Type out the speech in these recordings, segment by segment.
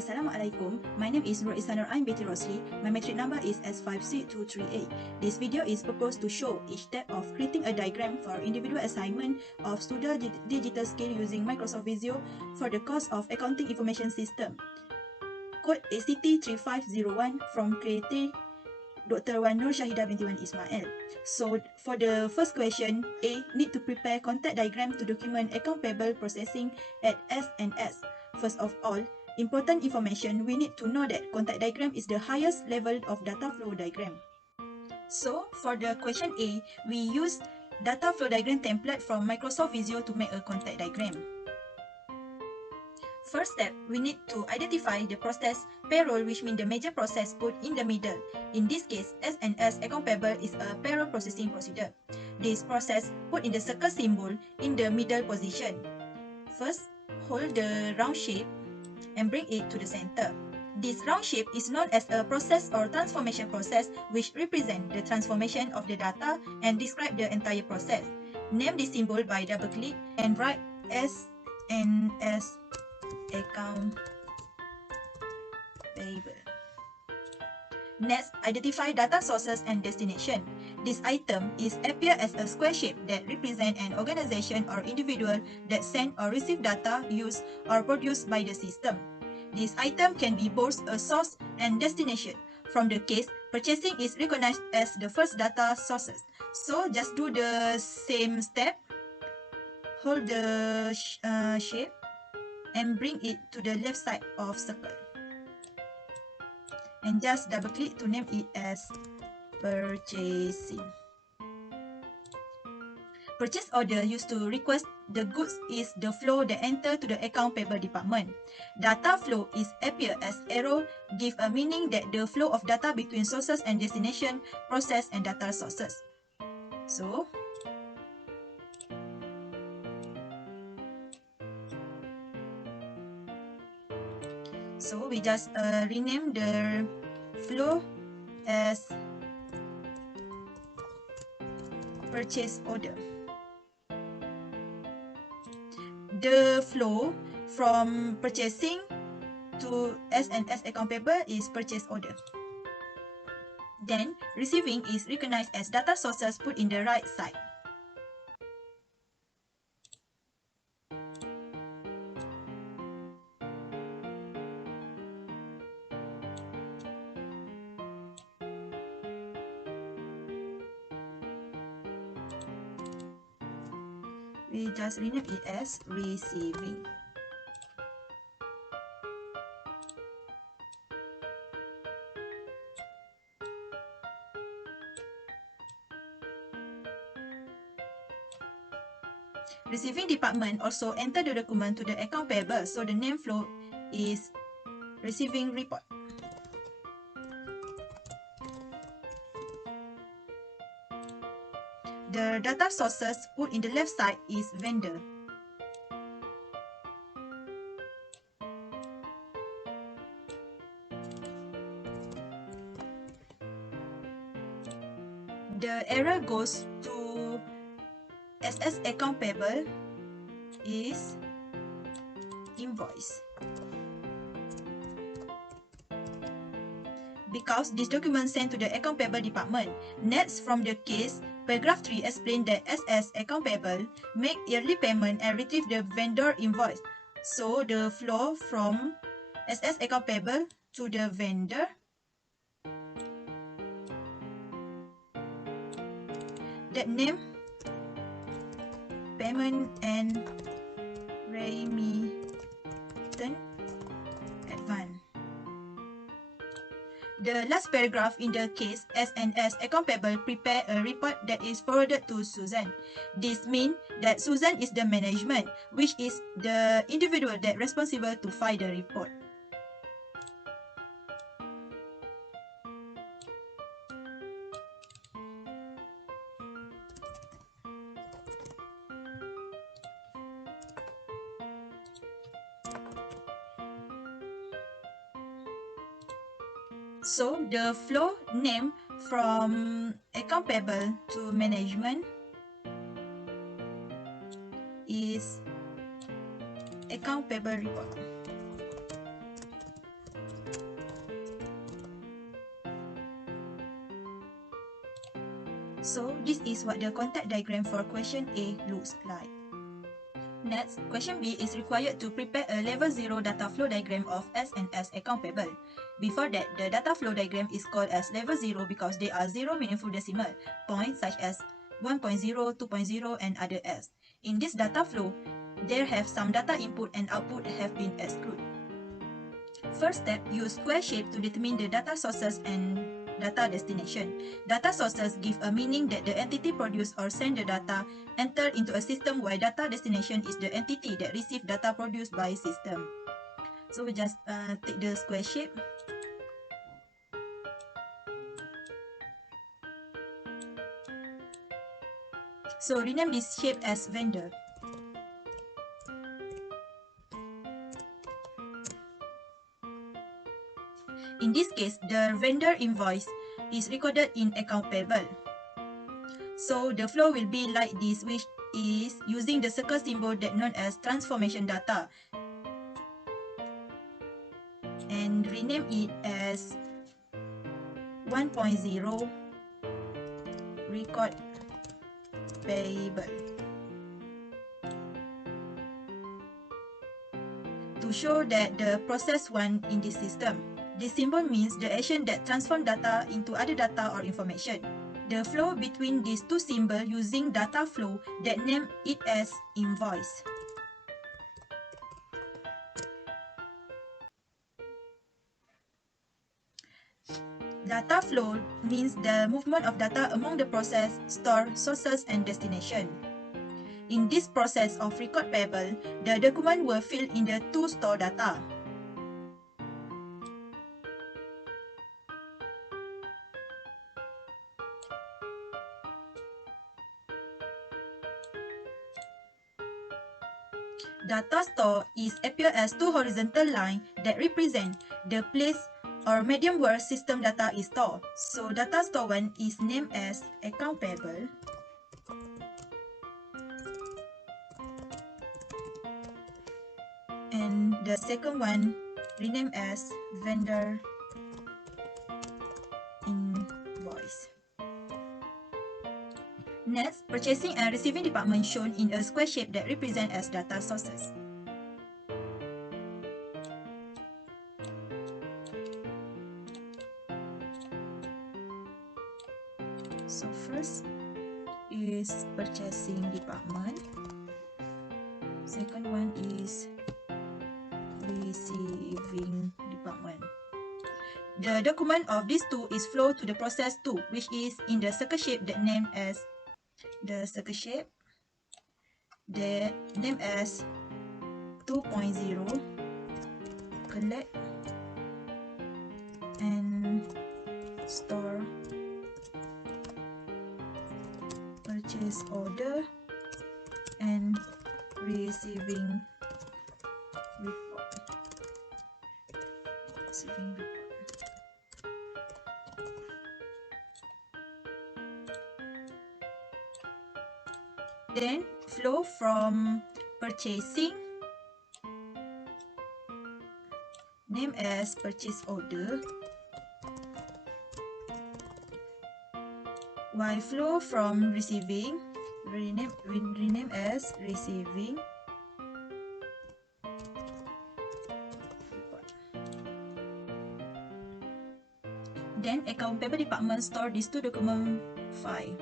Assalamualaikum. My name is Nur Isanur Ain Binti Rosli. My metric number is S5C238. This video is proposed to show each step of creating a diagram for individual assignment of student digital skill using Microsoft Visio for the course of Accounting Information System. Code ACT3501 from creator Dr. Wan Nur Syahidah binti Wan Ismail. So for the first question, A, need to prepare contact diagram to document account payable processing at S&S. First of all, important information, we need to know that contact diagram is the highest level of data flow diagram. So for the question A, we use data flow diagram template from Microsoft Visio to make a contact diagram. First step, we need to identify the process payroll, which means the major process put in the middle. In this case, S&S account payable is a payroll processing procedure. This process put in the circle symbol in the middle position. First, hold the round shape and bring it to the center. This round shape is known as a process or transformation process, which represent the transformation of the data and describe the entire process. Name this symbol by double click and write S&S account payable. Next, identify data sources and destination. This item is appear as a square shape that represent an organization or individual that send or receive data used or produced by the system. This item can be both a source and destination. From the case, purchasing is recognized as the first data sources. So just do the same step. Hold the shape and bring it to the left side of circle. And just double click to name it as purchasing. Purchase order used to request the goods is the flow that enter to the account payable department. Data flow is appear as arrow, give a meaning that the flow of data between sources and destination, process and data sources. So we just rename the flow as purchase order. The flow from purchasing to S&S account payable is purchase order. Then receiving is recognized as data sources put in the right side. We just rename it as receiving. Receiving department also enter the document to the account payable, so the name flow is receiving report. The data sources put in the left side is vendor. The error goes to SS account payable is invoice. Because this document sent to the account payable department. Next, from the case, paragraph 3 explain that SS account payable make yearly payment and retrieve the vendor invoice. So the flow from SS account payable to the vendor that name payment and remittance advance. The last paragraph in the case, S&S account payable prepare a report that is forwarded to Susan. This means that Susan is the management, which is the individual that responsible to file the report. So the flow name from account payable to management is account payable report. So this is what the contact diagram for question A looks like. Next, question B is required to prepare a level 0 data flow diagram of S&S account payable. Before that, the data flow diagram is called as level 0 because they are zero meaningful decimal points such as 1.0, 2.0, and other S. In this data flow, there have some data input and output have been excluded. First step, use square shape to determine the data sources and data destination. Data sources give a meaning that the entity produced or sent the data enter into a system, while data destination is the entity that receive data produced by system. So we just take the square shape. So rename this shape as vendor. In this case, the vendor invoice is recorded in account payable. So the flow will be like this, which is using the circle symbol that known as transformation data, and rename it as 1.0 record payable to show that the process 1 in this system. This symbol means the action that transforms data into other data or information. The flow between these two symbols using data flow that name it as invoice. Data flow means the movement of data among the process, store, sources, and destination. In this process of record payable, the document will fill in the two store data. Data store is appear as two horizontal lines that represent the place or medium where system data is stored. So data store 1 is named as account payable. And the second one renamed as vendor invoice. Next, purchasing and receiving department shown in a square shape that represent as data sources. So first is purchasing department. Second one is receiving department. The document of these two is flow to the process 2, which is in the circle shape that named as the circle shape that named as 2.0 collect and store purchase order and receiving report. Then flow from purchasing name as purchase order, while flow from receiving rename as receiving report. Then account payable department store these two document file.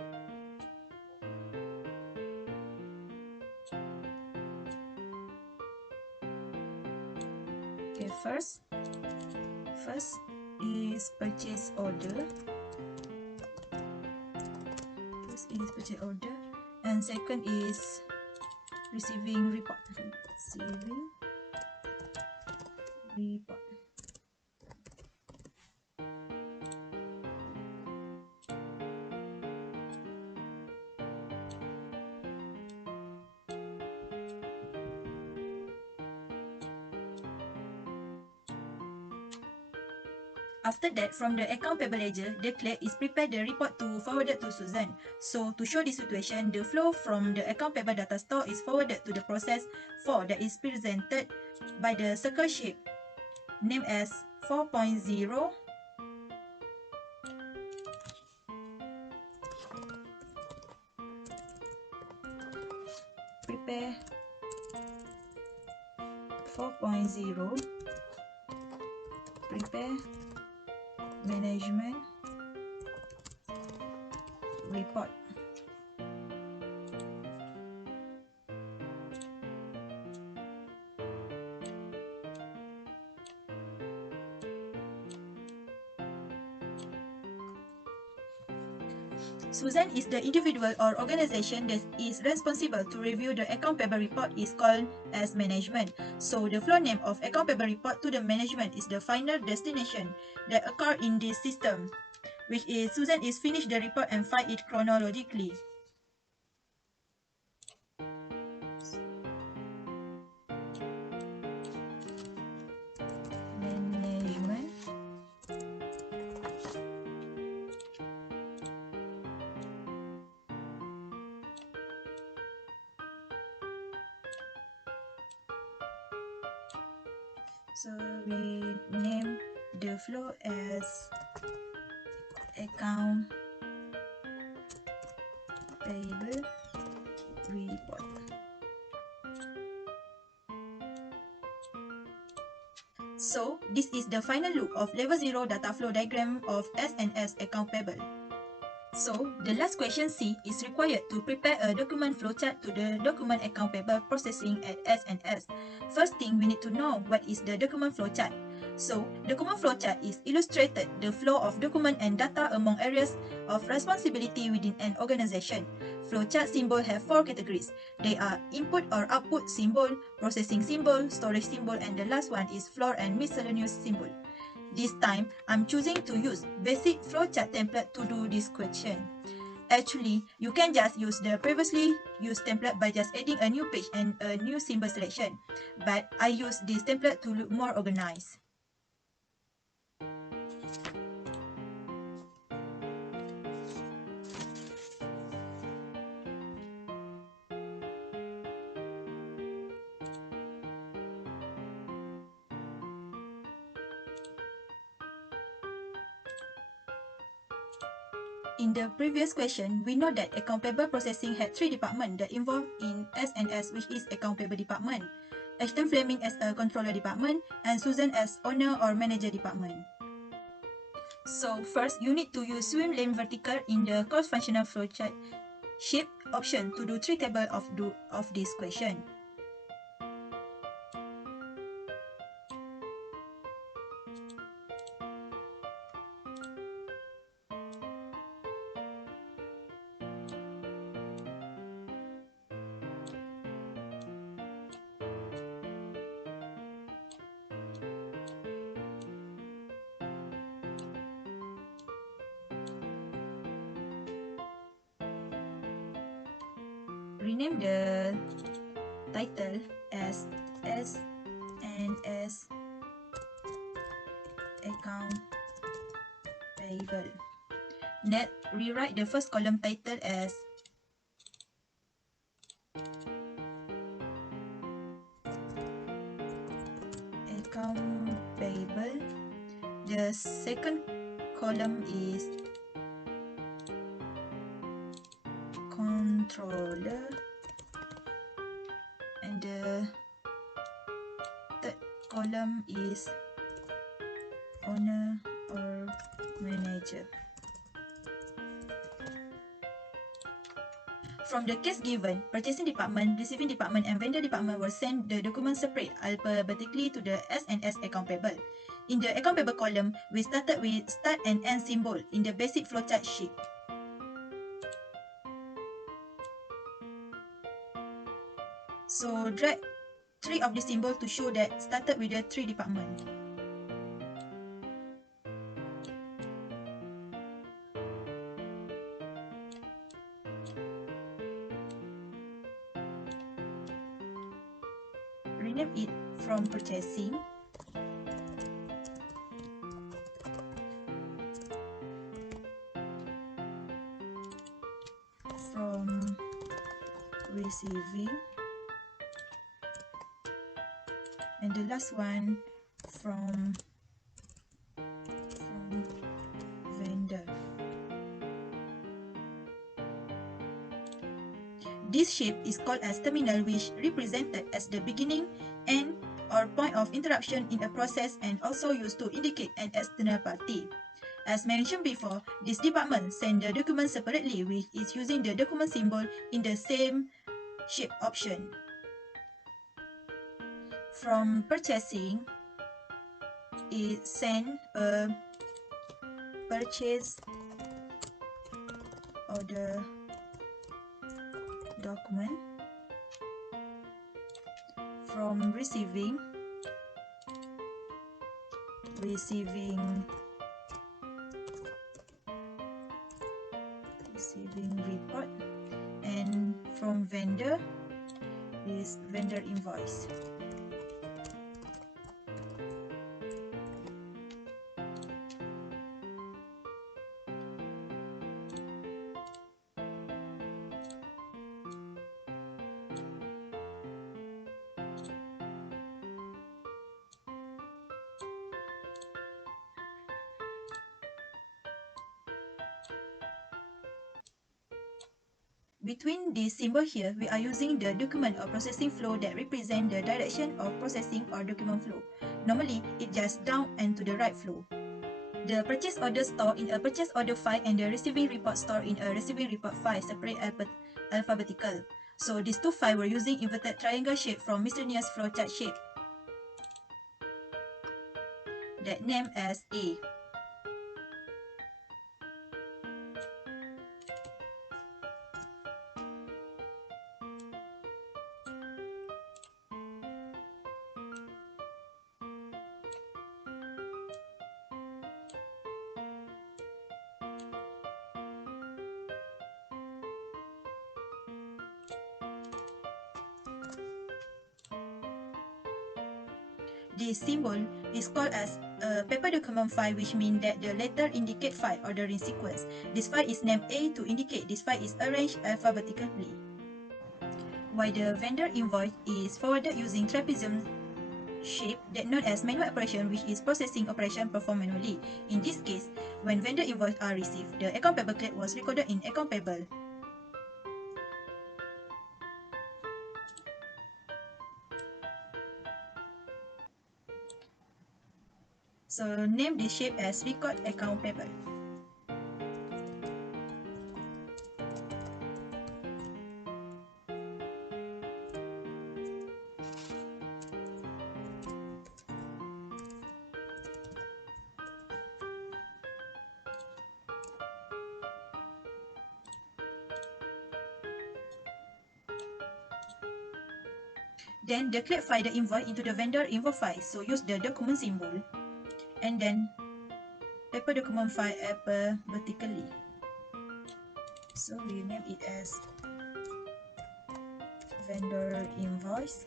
Okay, first is purchase order. First is purchase order, and second is receiving report. Receiving report. After that, from the account payable ledger, the clerk is prepared the report to forward it to Susan. So to show this situation, the flow from the account payable data store is forwarded to the process 4 that is presented by the circle shape named as 4.0 0, prepare management report. Susan is the individual or organization that is responsible to review the account payable report is called as management. So the flow name of account payable report to the management is the final destination that occur in this system, which is Susan is finish the report and file it chronologically. Management So we name the flow as account payable report. So this is the final look of level 0 data flow diagram of S&S account payable. So the last question C is required to prepare a document flowchart to the document account payable processing at S&S. First thing, we need to know what is the document flowchart. So document flowchart is illustrated the flow of document and data among areas of responsibility within an organization. Flowchart symbol have 4 categories. They are input or output symbol, processing symbol, storage symbol, and the last one is floor and miscellaneous symbol. This time, I'm choosing to use basic flowchart template to do this question. Actually, you can just use the previously used template by just adding a new page and a new symbol selection. But I use this template to look more organized. In the previous question, we know that account payable processing had 3 departments that involved in S&S, which is account payable department, Ashton Fleming as a controller department, and Susan as owner or manager department. So first, you need to use swim lane vertical in the cross-functional flowchart shape option to do 3 tables of this question. Rename the title as S&S account payable. Then rewrite the first column title as account payable. The second column is controller, and the third column is owner or manager. From the case given, purchasing department, receiving department, and vendor department will send the document separate alphabetically to the S&S account payable. In the account payable column, we started with start and end symbol in the basic flowchart sheet. So drag 3 of the symbol to show that started with the 3 departments. Rename it from purchasing from receiving, and the last one from vendor. This shape is called as terminal, which represented as the beginning, end, or point of interruption in a process and also used to indicate an external party. As mentioned before, this department sends the document separately, which is using the document symbol in the same shape option. From purchasing, it sends a purchase order document. From receiving report, and from vendor is vendor invoice. Between this symbol here, we are using the document or processing flow that represent the direction of processing or document flow. Normally, it just down and to the right flow. The purchase order stored in a purchase order file and the receiving report stored in a receiving report file separate alphabetical. So these two files were using inverted triangle shape from miscellaneous flowchart shape that named as A. This symbol is called as a paper document file, which means that the letter indicate file ordering sequence. This file is named A to indicate this file is arranged alphabetically. While the vendor invoice is forwarded using trapezium shape that known as manual operation, which is processing operation performed manually. In this case, when vendor invoice are received, the account payable clerk was recorded in account payable. So name this shape as record account payable. Then the clerk file the invoice into the vendor info file. So use the document symbol and then paper document file alphabetically. So we name it as vendor invoice.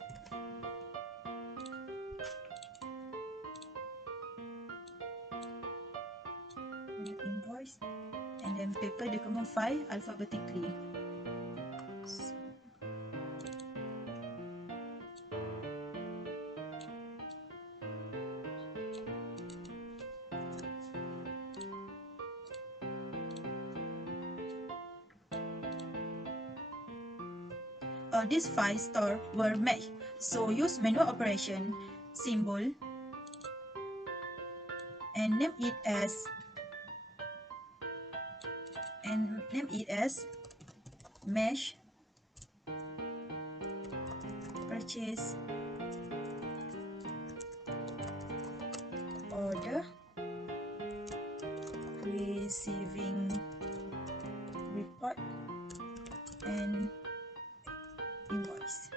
And then paper document file alphabetically. These five stores were matched, so use manual operation symbol and name it as mesh purchase order receiving report and invoice.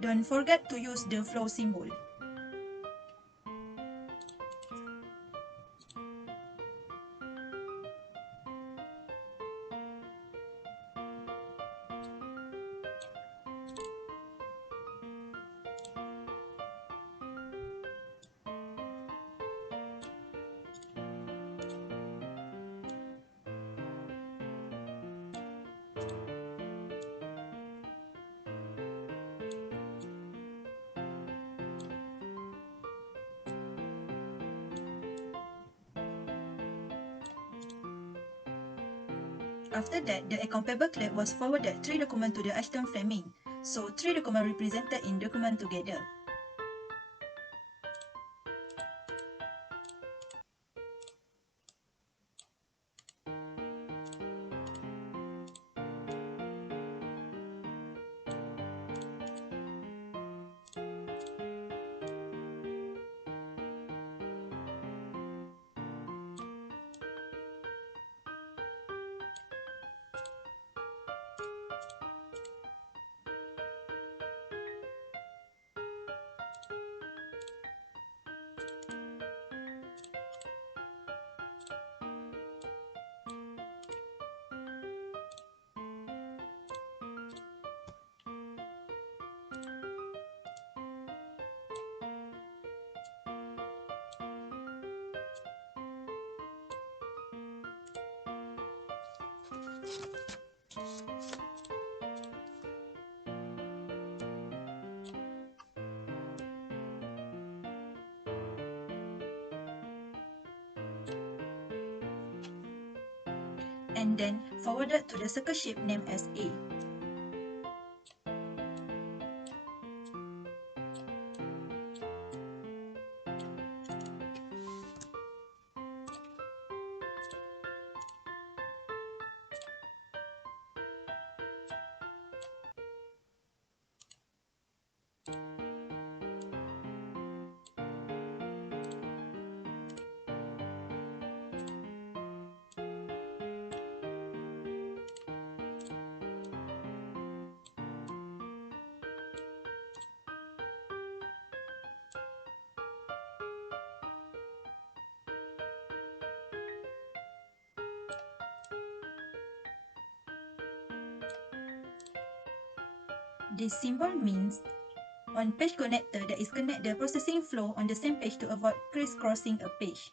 Don't forget to use the flow symbol. After that, the account paper clerk was forwarded 3 documents to the Ashton Fleming. So 3 documents represented in document together. And then forwarded to the circle shape named as A. This symbol means on page connector that is connect the processing flow on the same page to avoid crisscrossing a page.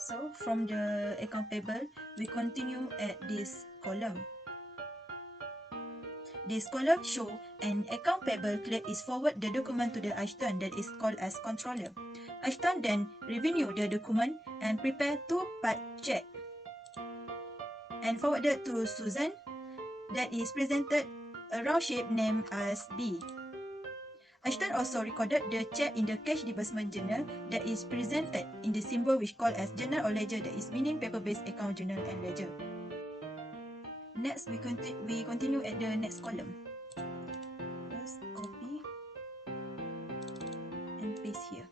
So from the account payable, we continue at this column. This column show an account payable clerk is forward the document to the Ashton that is called as controller. Ashton then review the document and prepare two-part check and forwarded to Susan that is presented a round shape named as B. Ashton also recorded the check in the cash disbursement journal that is presented in the symbol which called as journal or ledger, that is meaning paper-based account journal and ledger. Next, we continue at the next column. First, copy and paste here.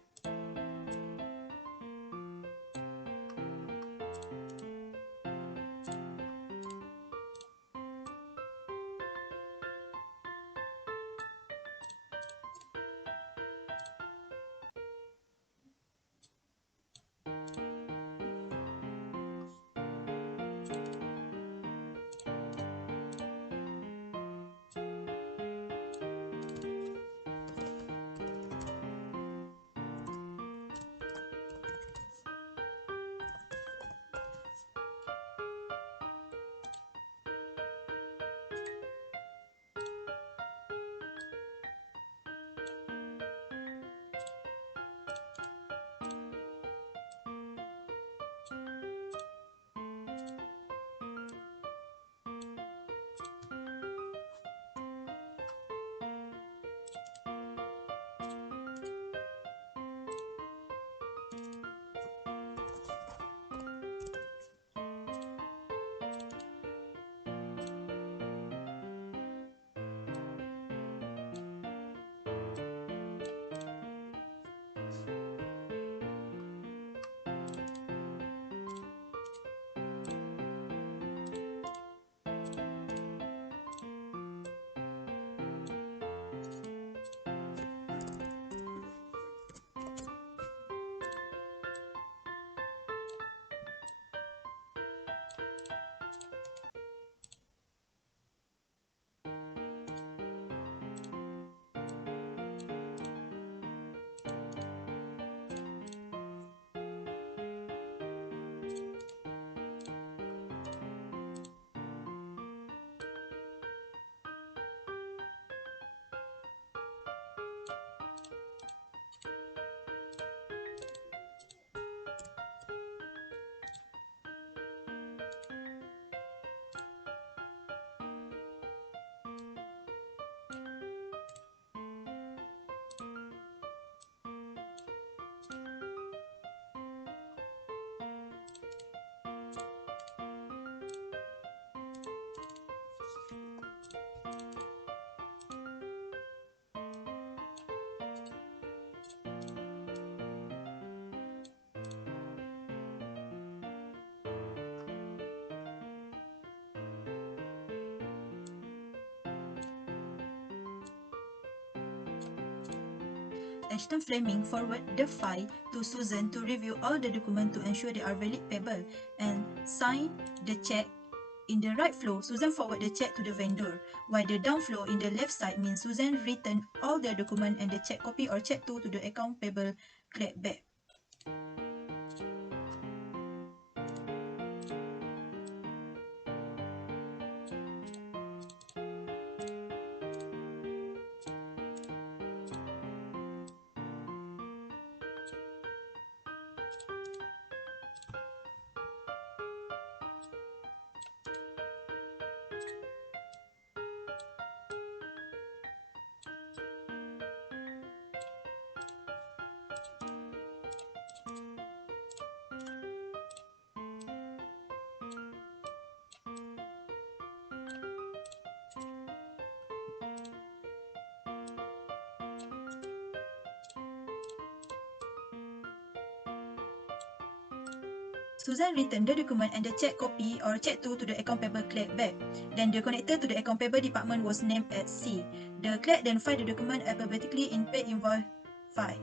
Ashton Fleming forward the file to Susan to review all the documents to ensure they are valid payable and sign the check. In the right flow, Susan forward the check to the vendor, while the down flow in the left side means Susan returned all the document and the check copy or check to the account payable clerk back. Susan returned the document and the check copy or check to the account payable clerk back. Then the connector to the account payable department was named as C. The clerk then filed the document alphabetically in paid invoice file.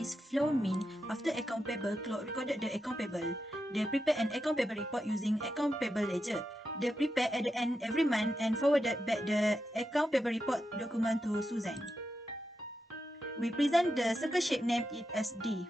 this flow mean after account payable clock recorded the account payable, they prepare an account payable report using account payable ledger. They prepare at the end every month and forwarded back the account payable report document to Susan. We present the circle shape name it as D.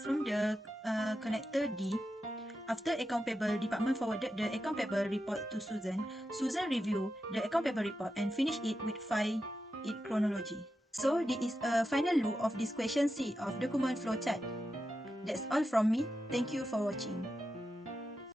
From the connector D, after account payable department forwarded the account payable report to Susan, Susan reviewed the account payable report and finished it with file it chronology. So this is a final look of this question C of document flowchart. That's all from me. Thank you for watching.